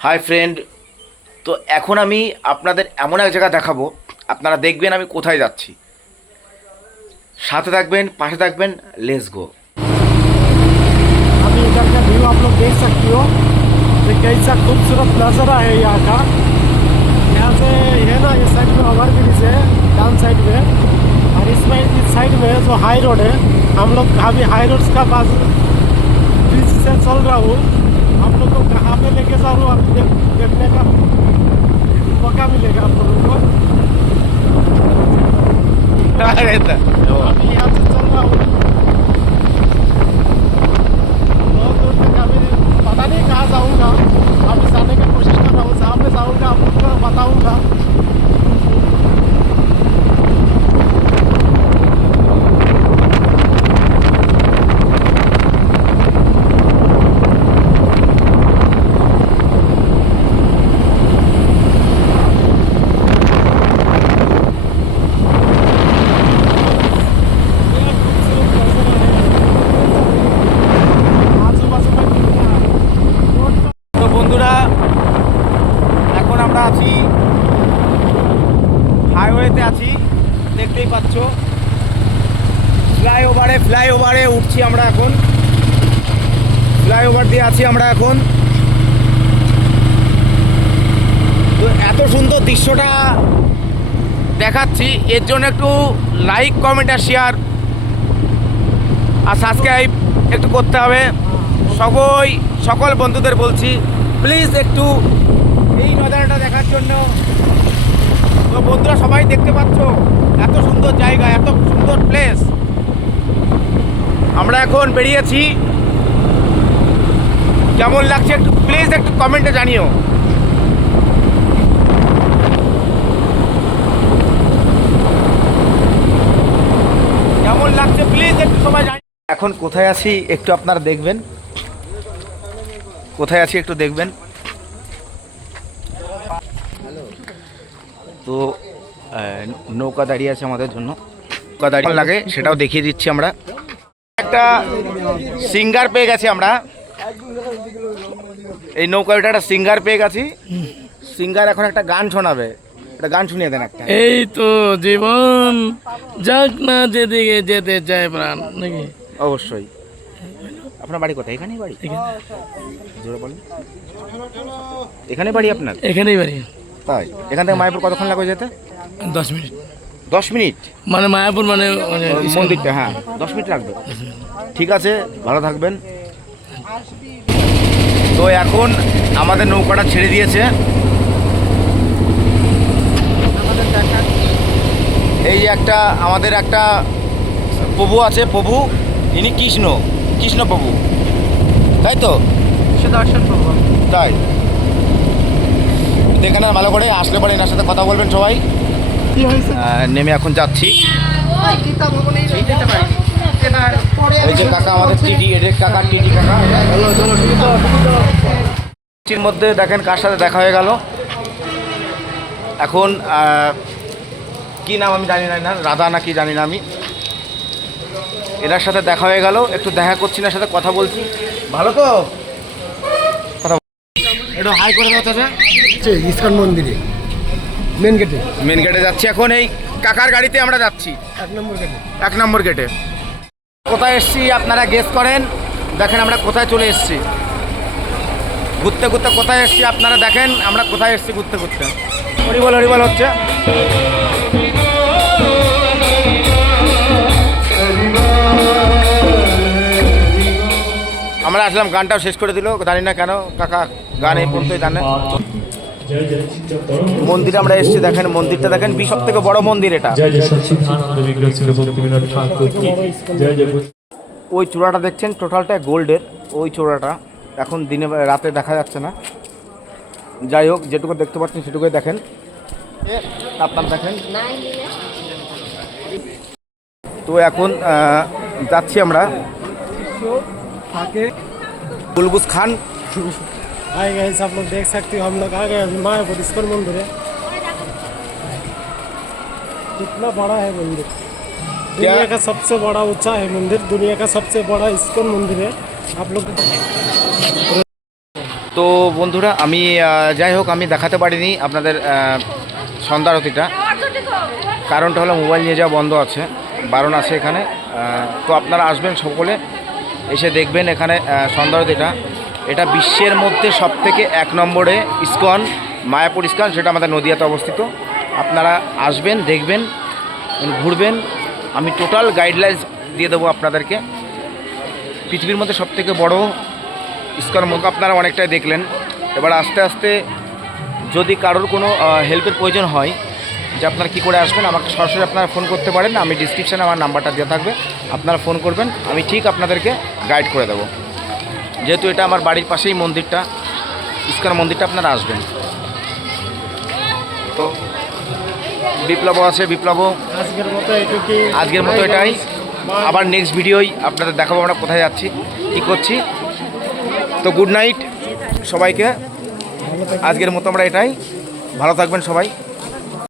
Hi friend, তো এখন আমি আপনাদের এমন এক জায়গা দেখাবো, আপনারা দেখবেন আমি কোথায় যাচ্ছি। সাথে থাকবেন, পাশে থাকবেন, लेट्स गो। अभी इधर का व्यू आप लोग देख सकते हो कि कैसा खूबसूरत नज़ारा है यहाँ का। यहाँ से है ना, ये साइड में ओवर ब्रिज है डाउन साइड में, और इसमें इस साइड में जो हाई रोड है, हम लोग अभी हाई रोड का पास ब्रिज से चल रहा हूँ। हम लोग को कहाँ पे लेके जा रहा हूँ अभी देखने का मौका मिलेगा आप लोगों को। अभी यहाँ से चल रहा हूँ, बहुत दूर तक अभी पता नहीं कहाँ जाऊँगा। अभी जाने की कोशिश कर रहा हूँ, जहाँ पे जाऊँगा आप लोग को बताऊँगा। তো বন্ধুরা, এখন আমরা আছি হাইওয়েতে আছি, দেখতেই পাচ্ছ। ফ্লাইওভারে উঠছি আমরা এখন, ফ্লাইওভার দিয়ে আছি আমরা এখন। তো এত সুন্দর দৃশ্যটা দেখাচ্ছি, এর জন্য একটু লাইক, কমেন্ট আর শেয়ার আর সাবস্ক্রাইব একটু করতে হবে। সকল বন্ধুদের বলছি, প্লিজ একটু এই নজারাটা দেখার জন্য। তো বন্ধুরা সবাই দেখতে পাচ্ছ, এত সুন্দর জায়গা, এত সুন্দর প্লেস। আমরা এখন বেরিয়েছি, কেমন লাগছে একটু প্লিজ একটু কমেন্টে জানিও। কেমন লাগছে প্লিজ একটু সবাই জানিও। এখন কোথায় আছি একটু আপনারা দেখবেন, কোথায় আছি একটু দেখবেন। তো নৌকা দাঁড়িয়ে আছে আমাদের জন্য, নৌকা দাঁড়িয়ে লাগে সেটাও দেখিয়ে দিচ্ছি আমরা। একটা সিঙ্গার পেয়ে গেছি আমরা, এই নৌকাটা একটা সিঙ্গার পেয়ে গেছি। সিঙ্গার এখন একটা গান শোনাবে, একটা গান শুনিয়ে দেন একটা। এই তো জীবন যাক না যেদিকে যেতে চায় প্রাণ, নাকি? অবশ্যই। আপনার বাড়ি কোথায়? এখানেই বাড়ি? জোরে বলেন। এখানে বাড়ি আপনার? এখানেই বাড়ি। তাই? এখান থেকে মায়াপুর কতক্ষণ লাগবে যেতে? 10 মিনিট। 10 মিনিট? মানে মায়াপুর মানে মন্দিরটা, হ্যাঁ 10 মিনিট লাগবে। ঠিক আছে, ভালো থাকবেন। তো এখন আমাদের নৌকাটা ছেড়ে দিয়েছে। এই যে আমাদের একটা প্রভু আছে, প্রভু, ইনি কৃষ্ণ প্রভু, তাই তো? সুদর্শন প্রভু। তাই দেখে না, ভালো করে আসলে পরে এনার সাথে কথা বলবেন সবাই। নেমে এখন যাচ্ছি। এই যে কাকা আমাদের টিটি, এদের কাকা, টিটি কাকা। টিটির মধ্যে দেখেন কার সাথে দেখা হয়ে গেল। এখন কি নাম আমি জানি না, রাধা না কি জানি না আমি। এনার সাথে দেখা হয়ে গেল, একটু দেখা করছি, এনার সাথে কথা বলছি। ভালো তো কথা একটু হাই করে দাও চাচা। ইস্কন মন্দিরে মেন গেটে যাচ্ছি এখন। এই কাকার গাড়িতে আমরা যাচ্ছি 1 নম্বর গেটে। কোথায় এসছি আপনারা গেস করেন, দেখেন আমরা কোথায় চলে এসছি। ঘুরতে ঘুরতে কোথায় এসছি আপনারা দেখেন, আমরা কোথায় এসছি ঘুরতে ঘুরতে। হরিবল হচ্ছে। আমরা আসলাম, গানটাও শেষ করে দিল, জানি না কেন কাকা গান এই পর্যন্তই জানে। মন্দিরে আমরা এসেছি, দেখেন মন্দিরটা দেখেন, সব থেকে বড় মন্দির এটা। ওই চূড়াটা দেখছেন, টোটালটা গোল্ডের ওই চূড়াটা। এখন দিনে রাতে দেখা যাচ্ছে না, যাই হোক যেটুকু দেখতে পাচ্ছেন সেটুকুই দেখেন, আপনার দেখেন। তো এখন যাচ্ছি আমরা বুলবুস খান। हाय गाइस, आप लोग देख सकते हो हम लोग आ गए अभी मायापुर इस्कन मंदिर है। कितना बड़ा है मंदिर, दुनिया का सबसे बड़ा ऊंचा है मंदिर, दुनिया का सबसे बड़ा इस्कन मंदिर है। आप लोग তো বন্ধুরা আমি যাই হোক আমি দেখাতে পারিনি আপনাদের সন্ধ্যা আরতিটা। কারণটা হলো মোবাইল নিয়ে যাওয়া বন্ধ আছে, বারণ আছে এখানে। তো আপনারা আসবেন সকলে, এসে দেখবেন এখানে সন্ধ্যা আরতিটা। এটা বিশ্বের মধ্যে সবথেকে 1 নম্বরে ইস্কন, মায়াপুর ইস্কন, সেটা আমাদের নদিয়াতে অবস্থিত। আপনারা আসবেন, দেখবেন, ঘুরবেন। আমি টোটাল গাইডলাইন্স দিয়ে দেবো আপনাদেরকে। পৃথিবীর মধ্যে সবথেকে বড় ইস্কন মুখ আপনারা অনেকটাই দেখলেন। এবার আস্তে আস্তে যদি কারোর কোনো হেল্পের প্রয়োজন হয় যে আপনারা কী করে আসবেন, আমাকে সরাসরি আপনারা ফোন করতে পারেন। আমি ডিসক্রিপশানে আমার নাম্বারটা দেওয়া থাকবে, আপনারা ফোন করবেন, আমি ঠিক আপনাদেরকে গাইড করে দেবো। যেহেতু এটা আমার বাড়ির পাশেই মন্দিরটা, ইস্কন মন্দিরটা, আপনারা আসবেন। তো বিপ্লবও আছে, বিপ্লবও আজকের মতো এটাই। আবার নেক্সট ভিডিওই আপনাদের দেখাবো আমরা কোথায় যাচ্ছি, কী করছি। তো গুড নাইট সবাইকে, আজকের মতো আমরা এটাই। ভালো থাকবেন সবাই।